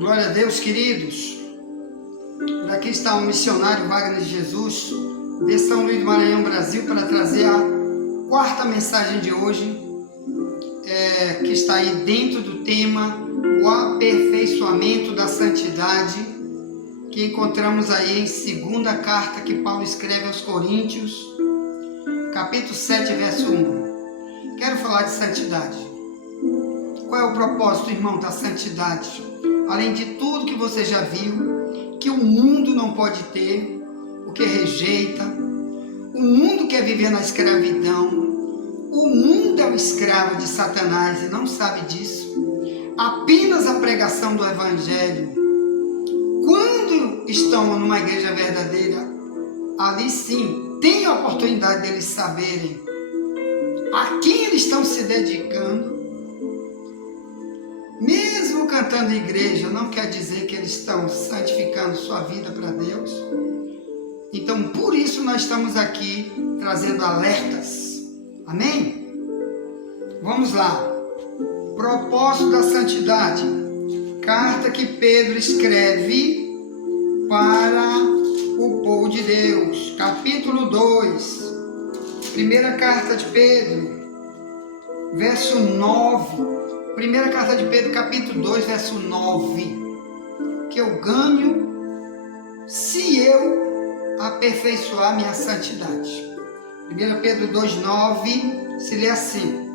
Glória a Deus, queridos. Por aqui está o missionário Wagner de Jesus, de São Luís do Maranhão, Brasil, para trazer a quarta mensagem de hoje, que está aí dentro do tema o aperfeiçoamento da santidade, que encontramos aí em segunda carta que Paulo escreve aos Coríntios, capítulo 7, verso 1. Quero falar de santidade. Qual é o propósito, irmão, da santidade? Além de tudo que você já viu, que o mundo não pode ter, o que rejeita, o mundo quer viver na escravidão, o mundo é o escravo de Satanás e não sabe disso. Apenas a pregação do Evangelho, quando estão numa igreja verdadeira, ali sim, tem a oportunidade deles saberem a quem eles estão se dedicando. Mesmo cantando igreja, não quer dizer que eles estão santificando sua vida para Deus. Então, por isso nós estamos aqui trazendo alertas. Amém? Vamos lá. Propósito da santidade. Carta que Pedro escreve para o povo de Deus. Capítulo 2. Primeira carta de Pedro, verso 9. Primeira carta de Pedro, capítulo 2, verso 9. Que eu ganho se eu aperfeiçoar minha santidade. 1 Pedro 2, 9, se lê assim: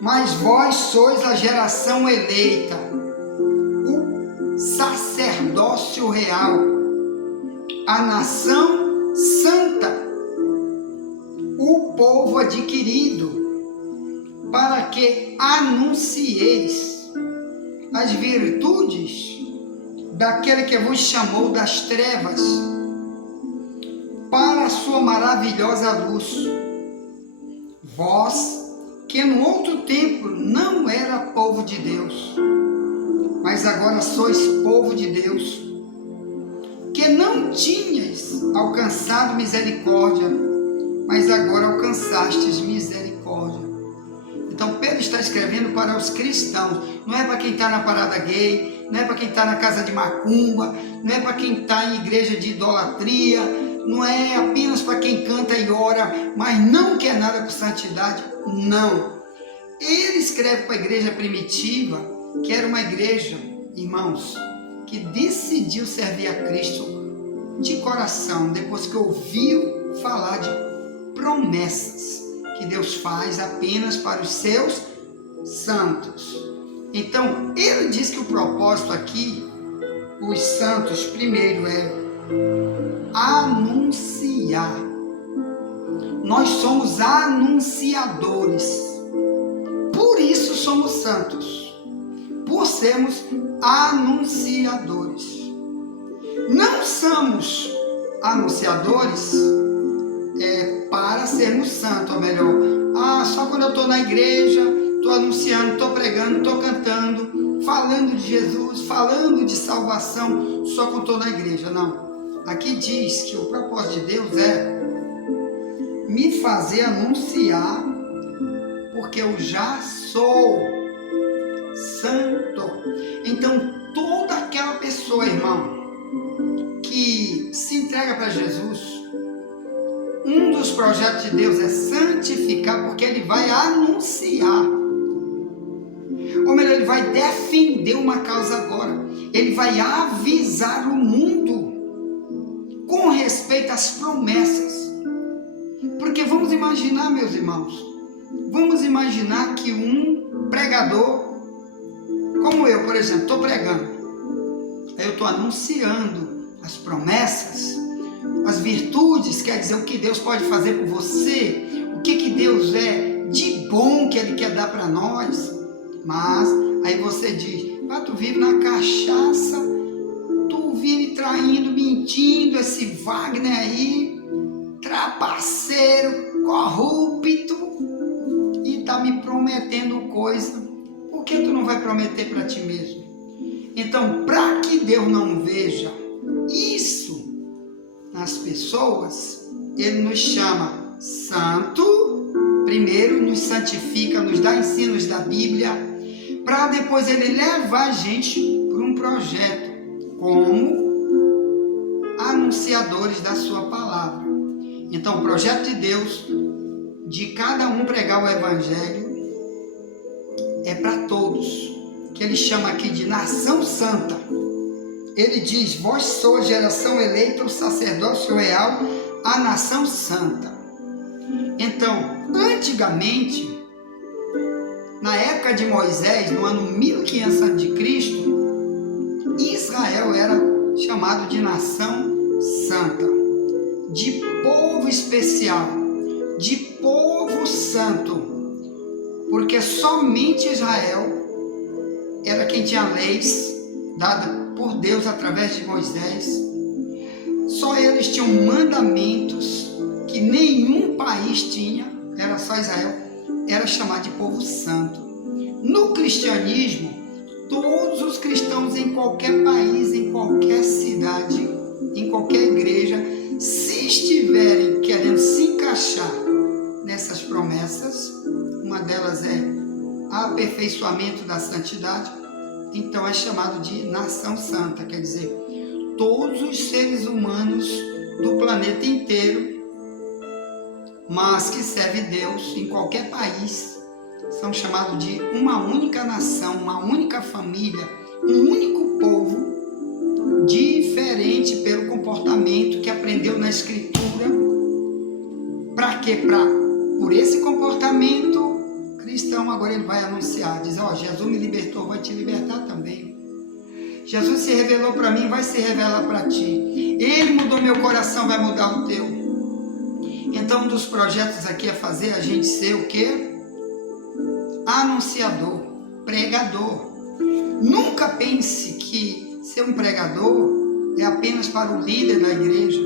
Mas vós sois a geração eleita, o sacerdócio real, a nação santa, o povo adquirido, para que anuncieis as virtudes daquele que vos chamou das trevas para a sua maravilhosa luz. Vós, que no outro tempo não era povo de Deus, mas agora sois povo de Deus, que não tinhais alcançado misericórdia, mas agora alcançastes misericórdia. Então Pedro está escrevendo para os cristãos, não é para quem está na parada gay, não é para quem está na casa de macumba, não é para quem está em igreja de idolatria, não é apenas para quem canta e ora, mas não quer nada com santidade, não. Ele escreve para a igreja primitiva, que era uma igreja, irmãos, que decidiu servir a Cristo de coração, depois que ouviu falar de promessas que Deus faz apenas para os seus santos. Então, ele diz que o propósito aqui, os santos, primeiro é anunciar. Nós somos anunciadores. Por isso somos santos. Por sermos anunciadores. Não somos anunciadores para sermos santos, ou melhor, só quando eu estou na igreja, estou anunciando, estou pregando, estou cantando, falando de Jesus, falando de salvação, só quando estou na igreja. Não. Aqui diz que o propósito de Deus é me fazer anunciar, porque eu já sou santo. Então, toda aquela pessoa, irmão, que se entrega para Jesus, um dos projetos de Deus é santificar, porque Ele vai anunciar. Ou melhor, Ele vai defender uma causa agora. Ele vai avisar o mundo com respeito às promessas. Porque vamos imaginar, meus irmãos, vamos imaginar que um pregador, como eu, por exemplo, estou pregando. Eu estou anunciando as promessas, as virtudes, quer dizer, o que Deus pode fazer por você, o que Deus é de bom que Ele quer dar para nós. Mas aí você diz: tu vive na cachaça, tu vive traindo, mentindo, esse Wagner aí, trapaceiro, corrupto, e está me prometendo coisa. Por que tu não vai prometer para ti mesmo? Então, para que Deus não veja isso nas pessoas, Ele nos chama santo, primeiro nos santifica, nos dá ensinos da Bíblia, para depois Ele levar a gente para um projeto como anunciadores da sua palavra. Então, o projeto de Deus, de cada um pregar o evangelho, é para todos, que ele chama aqui de nação santa. Ele diz: vós sois geração eleita, o sacerdócio real, a nação santa. Então, antigamente, na época de Moisés, no ano 1500 a.C., Israel era chamado de nação santa, de povo especial, de povo santo, porque somente Israel era quem tinha leis dadas por Deus através de Moisés. Só eles tinham mandamentos que nenhum país tinha, era só Israel, era chamado de povo santo. No cristianismo, todos os cristãos em qualquer país, em qualquer cidade, em qualquer igreja, se estiverem querendo se encaixar nessas promessas, uma delas é aperfeiçoamento da santidade, então é chamado de nação santa, quer dizer, todos os seres humanos do planeta inteiro, mas que servem Deus em qualquer país, são chamados de uma única nação, uma única família, um único povo, diferente pelo comportamento que aprendeu na Escritura. Para quê? Por esse comportamento cristão, agora ele vai anunciar, diz: ó, Jesus me libertou, vai te libertar também. Jesus se revelou para mim, vai se revelar para ti. Ele mudou meu coração, vai mudar o teu. Então, um dos projetos aqui é fazer a gente ser o quê? Anunciador, pregador. Nunca pense que ser um pregador é apenas para o líder da igreja,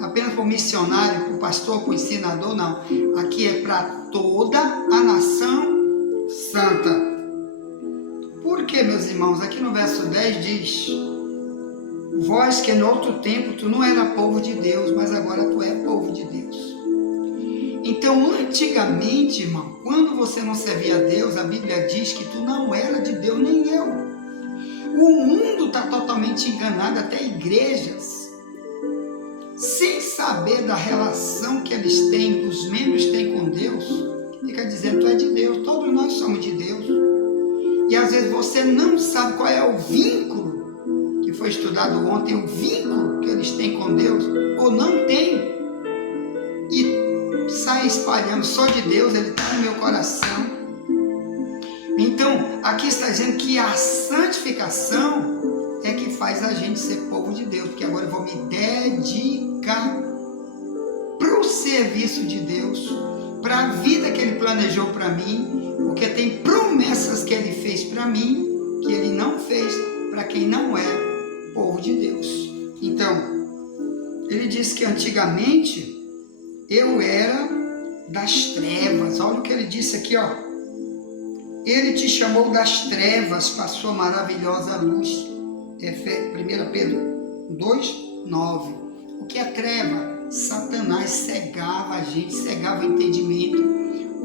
apenas para o missionário, para o pastor, para o ensinador, não. Aqui é para toda a nação santa. Por que, meus irmãos? Aqui no verso 10 diz: vós que no outro tempo tu não era povo de Deus, mas agora tu é povo de Deus. Então, antigamente, irmão, quando você não servia a Deus, a Bíblia diz que tu não era de Deus, nem eu. O mundo está totalmente enganado, até igrejas, sem saber da relação que eles têm, os membros têm com Deus, fica dizendo: tu é de Deus, todos nós somos de Deus. E às vezes você não sabe qual é o vínculo, que foi estudado ontem, o vínculo que eles têm com Deus, ou não tem, e sai espalhando só de Deus, ele está no meu coração. Então, aqui está dizendo que a santificação é que faz a gente ser povo de Deus, porque agora eu vou me dedicar para o serviço de Deus, para a vida que ele planejou para mim, porque tem promessas que ele fez para mim, que ele não fez para quem não é povo de Deus. Então, ele diz que antigamente eu era das trevas. Olha o que ele disse aqui, ó. Ele te chamou das trevas para a sua maravilhosa luz. 1 Pedro 2:9. O que é treva? Satanás cegava a gente, cegava o entendimento,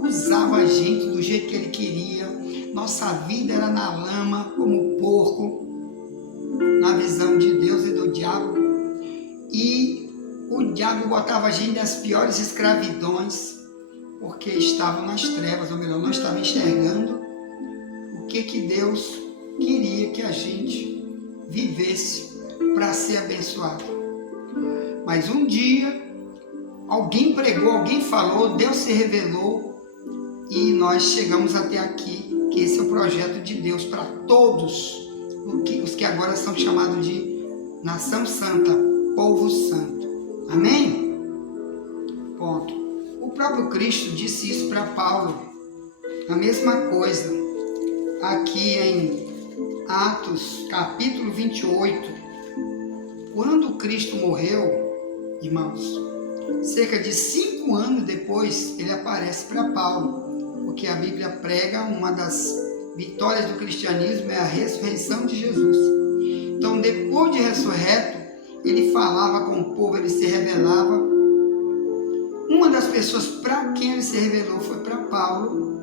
usava a gente do jeito que ele queria. Nossa vida era na lama, como porco, na visão de Deus e do diabo. E o diabo botava a gente nas piores escravidões, porque estavam nas trevas, ou melhor, não estava enxergando o que Deus queria que a gente vivesse para ser abençoado. Mas um dia, alguém pregou, alguém falou, Deus se revelou e nós chegamos até aqui, que esse é o projeto de Deus para todos os que agora são chamados de nação santa, povo santo. Amém? Ponto. O próprio Cristo disse isso para Paulo. A mesma coisa. Aqui em Atos, capítulo 28. Quando Cristo morreu, irmãos, cerca de 5 anos depois, ele aparece para Paulo. Porque a Bíblia prega uma das vitórias do cristianismo é a ressurreição de Jesus. Então, depois de ressurreto, ele falava com o povo, ele se revelava. Uma das pessoas para quem ele se revelou foi para Paulo,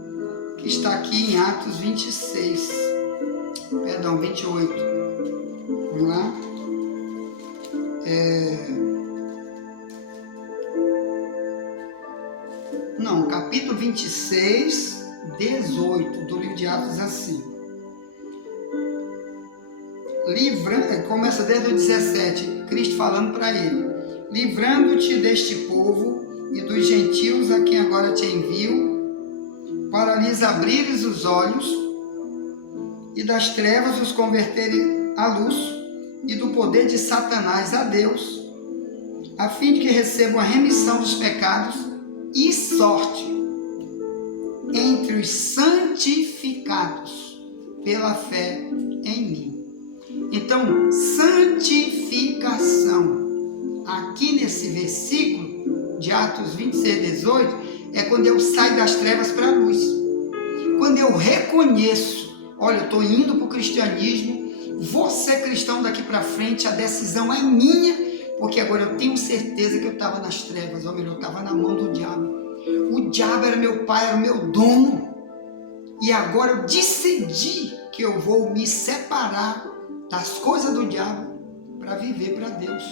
que está aqui em Atos 28. Vamos lá. Capítulo 26, 18 do livro de Atos, assim. Começa desde o 17, Cristo falando para ele: livrando-te deste povo e dos gentios a quem agora te envio, para lhes abrires os olhos e das trevas os converteres à luz e do poder de Satanás a Deus, a fim de que recebam a remissão dos pecados e sorte entre os santificados pela fé em mim. Então, santificação, aqui nesse versículo de Atos 26, 18, é quando eu saio das trevas para a luz. Quando eu reconheço, olha, eu estou indo para o cristianismo, vou ser cristão daqui para frente, a decisão é minha, porque agora eu tenho certeza que eu estava nas trevas, ou melhor, eu estava na mão do diabo. O diabo era meu pai, era o meu dono. E agora eu decidi que eu vou me separar das coisas do diabo para viver para Deus.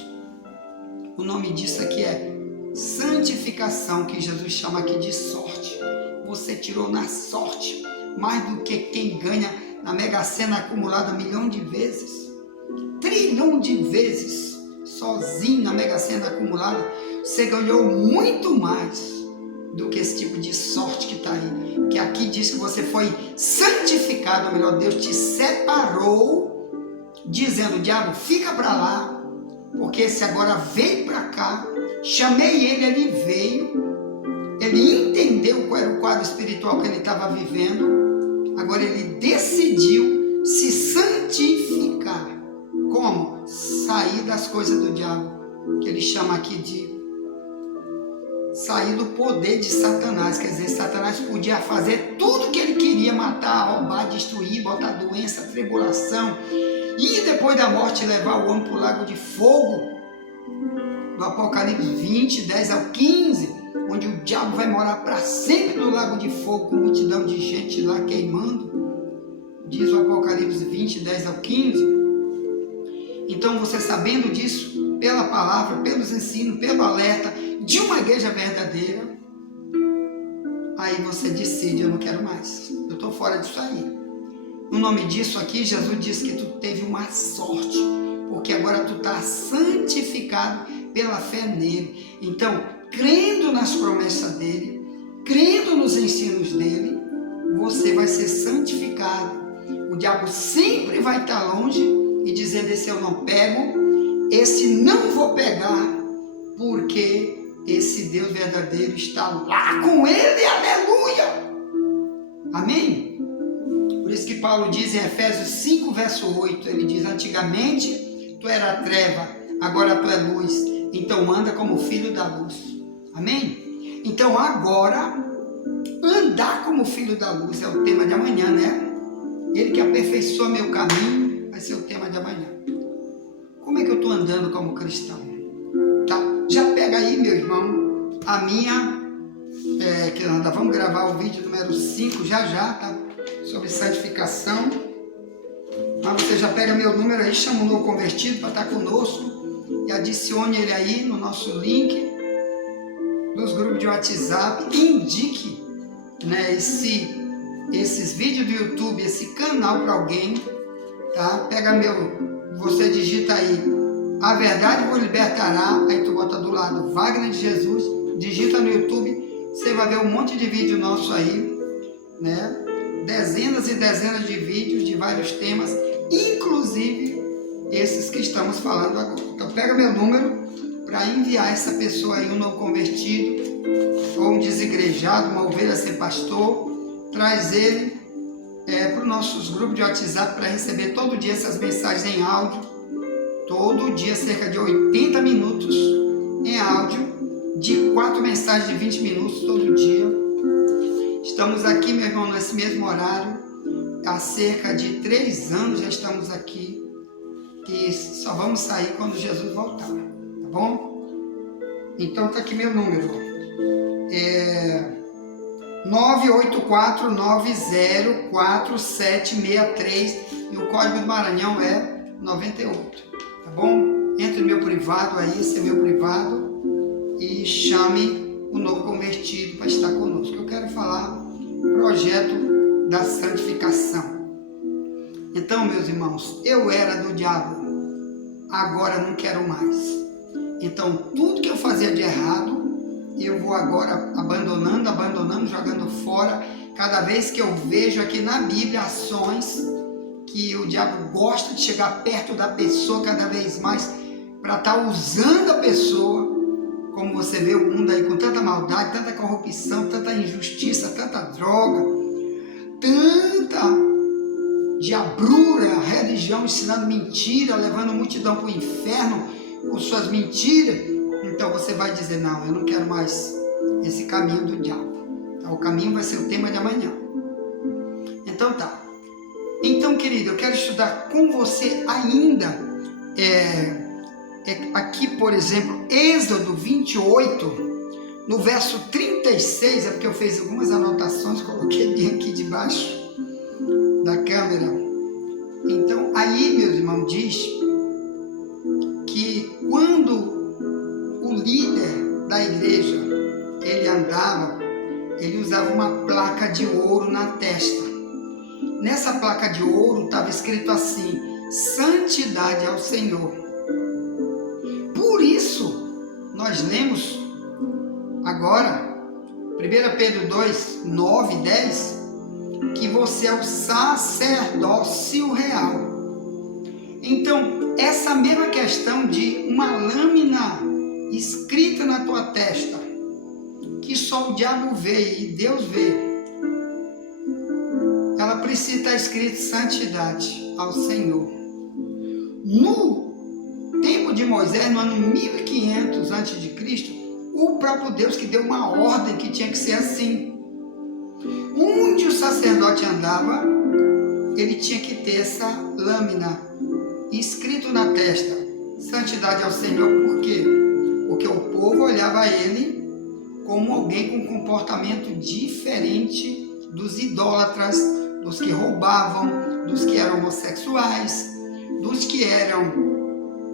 O nome disso aqui é santificação, que Jesus chama aqui de sorte. Você tirou na sorte mais do que quem ganha na Mega Sena acumulada 1 milhão de vezes, 1 trilhão de vezes, sozinho na Mega Sena acumulada. Você ganhou muito mais do que esse tipo de sorte que está aí, que aqui diz que você foi santificado, ou melhor, Deus te separou, dizendo: diabo, fica para lá, porque esse agora veio para cá, chamei ele veio, ele entendeu qual era o quadro espiritual que ele estava vivendo, agora ele decidiu se santificar. Como? Sair das coisas do diabo, que ele chama aqui de sair do poder de Satanás. Quer dizer, Satanás podia fazer tudo que ele queria, matar, roubar, destruir, botar doença, tribulação, e depois da morte levar o homem para o lago de fogo, do Apocalipse 20, 10 ao 15, onde o diabo vai morar para sempre no lago de fogo, com multidão de gente lá queimando, diz o Apocalipse 20, 10 ao 15. Então, você sabendo disso, pela palavra, pelos ensinos, pelo alerta de uma igreja verdadeira, aí você decide: eu não quero mais, eu estou fora disso aí. No nome disso aqui, Jesus disse que tu teve uma sorte, porque agora tu está santificado pela fé nele. Então, crendo nas promessas dele, crendo nos ensinos dele, você vai ser santificado. O diabo sempre vai estar longe e dizendo: esse eu não pego, esse não vou pegar, porque esse Deus verdadeiro está lá com ele, aleluia! Amém? Por isso que Paulo diz em Efésios 5, verso 8, ele diz: antigamente tu era treva, agora tu é luz, então anda como filho da luz. Amém? Então agora, andar como filho da luz é o tema de amanhã, né? Ele que aperfeiçoa meu caminho vai ser o tema de amanhã. Como é que eu estou andando como cristão? Tá? Já pega aí, meu irmão, a minha, que nós vamos gravar o vídeo número 5 já, tá? Sobre santificação. Mas você já pega meu número aí, chama um novo convertido para estar conosco e adicione ele aí no nosso link dos grupos de WhatsApp. Indique, né, esses vídeos do YouTube, esse canal para alguém, tá? Pega você digita aí: a verdade vos libertará, aí tu bota do lado Wagner de Jesus, digita no YouTube, você vai ver um monte de vídeo nosso aí, né? Dezenas e dezenas de vídeos de vários temas, inclusive esses que estamos falando agora. Então pega meu número para enviar essa pessoa aí, um novo convertido, ou um desigrejado, uma ovelha sem pastor, traz ele para os nossos grupos de WhatsApp para receber todo dia essas mensagens em áudio, todo dia cerca de 80 minutos em áudio, de 4 mensagens de 20 minutos todo dia. Estamos aqui, meu irmão, nesse mesmo horário, há cerca de 3 anos já estamos aqui, e só vamos sair quando Jesus voltar, tá bom? Então tá aqui meu número, 984904763, e o código do Maranhão é 98, tá bom? Entre no meu privado aí, esse é meu privado, e chame o novo convertido para estar conosco. Eu quero falar projeto da santificação. Então, meus irmãos, eu era do diabo, agora não quero mais. Então, tudo que eu fazia de errado, eu vou agora abandonando, jogando fora. Cada vez que eu vejo aqui na Bíblia ações que o diabo gosta de chegar perto da pessoa cada vez mais para estar usando a pessoa, como você vê o mundo aí com tanta maldade, tanta corrupção, tanta injustiça, tanta droga, tanta diabrura, religião ensinando mentira, levando a multidão para o inferno com suas mentiras. Então você vai dizer, não, eu não quero mais esse caminho do diabo. Então, o caminho vai ser o tema de amanhã. Então tá. Então, querido, eu quero estudar com você ainda aqui, por exemplo, Êxodo 28, no verso 36, é porque eu fiz algumas anotações, coloquei bem aqui debaixo da câmera. Então, aí, meus irmãos, diz que quando o líder da igreja, ele andava, ele usava uma placa de ouro na testa. Nessa placa de ouro estava escrito assim, santidade ao Senhor. Por isso, nós lemos agora, 1 Pedro 2, 9 e 10, que você é o sacerdócio real. Então, essa mesma questão de uma lâmina escrita na tua testa, que só o diabo vê e Deus vê, ela precisa estar escrita santidade ao Senhor. No tempo de Moisés, no ano 1500 a.C., o próprio Deus que deu uma ordem que tinha que ser assim. Onde o sacerdote andava, ele tinha que ter essa lâmina escrito na testa, santidade ao Senhor. Por quê? Porque o povo olhava ele como alguém com um comportamento diferente dos idólatras, dos que roubavam, dos que eram homossexuais, dos que eram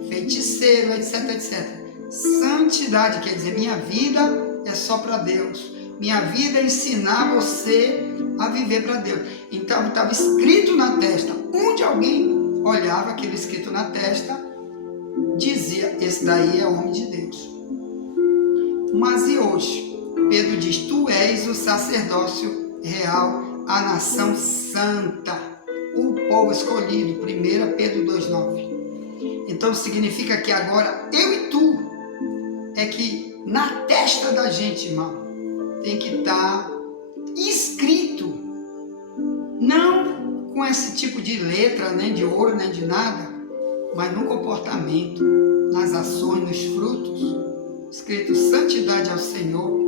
feiticeiros, etc, etc. Santidade quer dizer, minha vida é só para Deus. Minha vida é ensinar você a viver para Deus. Então estava escrito na testa. Onde alguém olhava aquilo escrito na testa, dizia, esse daí é homem de Deus. Mas e hoje? Pedro diz, tu és o sacerdócio real, a nação santa, o povo escolhido. 1 Pedro 2,9. Então significa que agora eu e tu, é que na testa da gente, irmão, tem que estar escrito, não com esse tipo de letra, nem de ouro, nem de nada, mas no comportamento, nas ações, nos frutos, escrito santidade ao Senhor,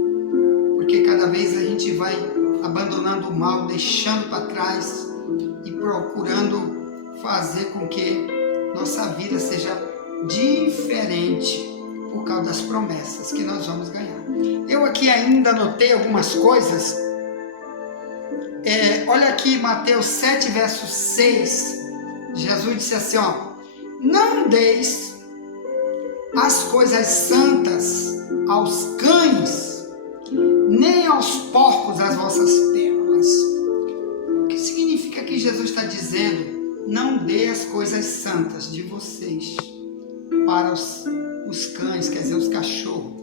porque cada vez a gente vai abandonando o mal, deixando para trás e procurando fazer com que nossa vida seja diferente por causa das promessas que nós vamos ganhar. Eu aqui ainda anotei algumas coisas. Olha aqui Mateus 7, verso 6. Jesus disse assim, ó, não deis as coisas santas aos cães, nem aos porcos as vossas pérolas. O que significa que Jesus está dizendo? Não dê as coisas santas de vocês para os cães, quer dizer, os cachorros.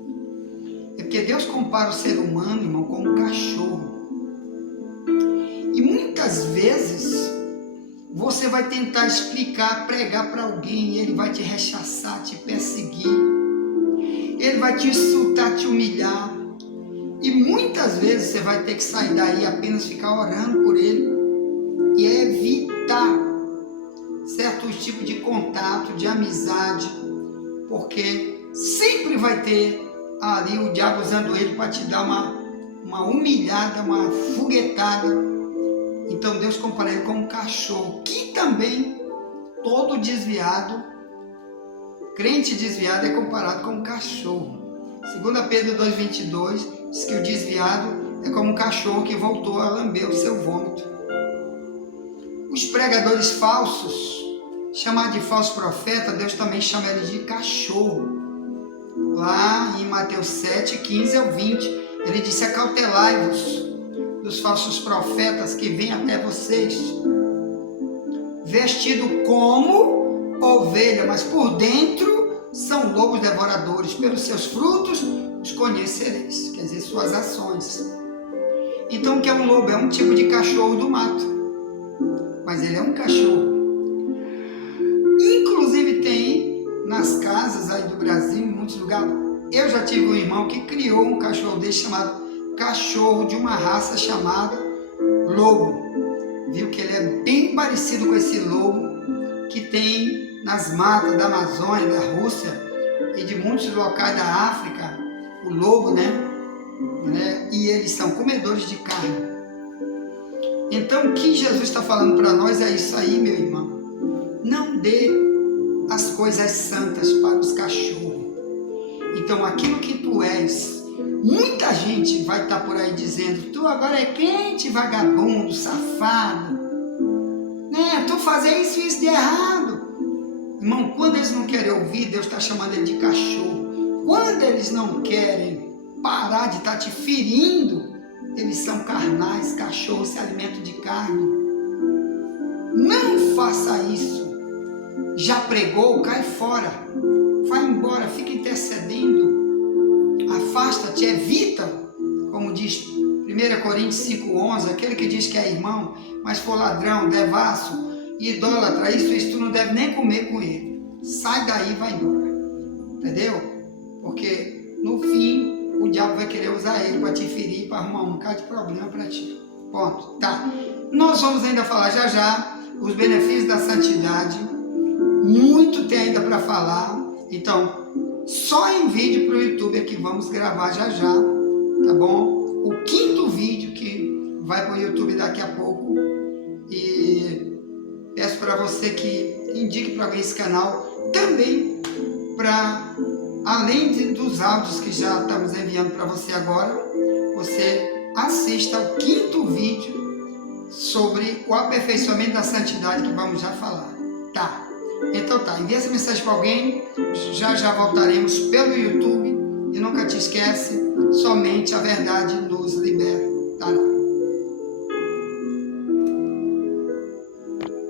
É porque Deus compara o ser humano, irmão, com um cachorro. E muitas vezes você vai tentar explicar, pregar para alguém e ele vai te rechaçar, te perseguir. Ele vai te insultar, te humilhar. E muitas vezes você vai ter que sair daí e apenas ficar orando por ele e evitar certos tipos de contato, de amizade, porque sempre vai ter ali o diabo usando ele para te dar uma humilhada, uma foguetada. Então Deus compara ele com um cachorro, que também todo desviado, crente desviado é comparado com um cachorro. 2 Pedro 2,22 diz que o desviado é como um cachorro que voltou a lamber o seu vômito. Os pregadores falsos chamado de falso profeta, Deus também chama ele de cachorro. Lá em Mateus 7, 15 ao 20, ele disse: acautelai-vos dos falsos profetas que vêm até vocês, vestido como ovelha, mas por dentro são lobos devoradores. Pelos seus frutos os conhecereis, quer dizer, suas ações. Então, o que é um lobo? É um tipo de cachorro do mato, mas ele é um cachorro. Inclusive tem nas casas aí do Brasil, em muitos lugares. Eu já tive um irmão que criou um cachorro desse, chamado cachorro de uma raça chamada lobo. Viu que ele é bem parecido com esse lobo que tem nas matas da Amazônia, da Rússia e de muitos locais da África. O lobo, né? E eles são comedores de carne. Então, o que Jesus está falando para nós é isso aí, meu irmão. Não dê as coisas santas para os cachorros. Então, aquilo que tu és, muita gente vai estar por aí dizendo: tu agora é crente, vagabundo, safado, né? Tu fazer isso de errado. Irmão, quando eles não querem ouvir, Deus está chamando ele de cachorro. Quando eles não querem parar de estar te ferindo, eles são carnais. Cachorro se alimenta de carne. Não faça isso. Já pregou, cai fora, vai embora, fica intercedendo, afasta-te, evita, como diz 1 Coríntios 5,11, aquele que diz que é irmão, mas for ladrão, devasso, idólatra, isso tu não deve nem comer com ele. Sai daí e vai embora, entendeu? Porque no fim o diabo vai querer usar ele para te ferir, para arrumar um bocado de problema para ti. Ponto. Tá. Nós vamos ainda falar já os benefícios da santidade. Muito tem ainda para falar. Então, só em vídeo para o YouTube é que vamos gravar já, tá bom? O 5º vídeo que vai para o YouTube daqui a pouco. E peço para você que indique para alguém esse canal também, para além dos áudios que já estamos enviando para você agora, você assista ao 5º vídeo sobre o aperfeiçoamento da santidade que vamos já falar, tá? Então tá, envia essa mensagem para alguém, já voltaremos pelo YouTube e nunca te esquece, somente a verdade nos liberta.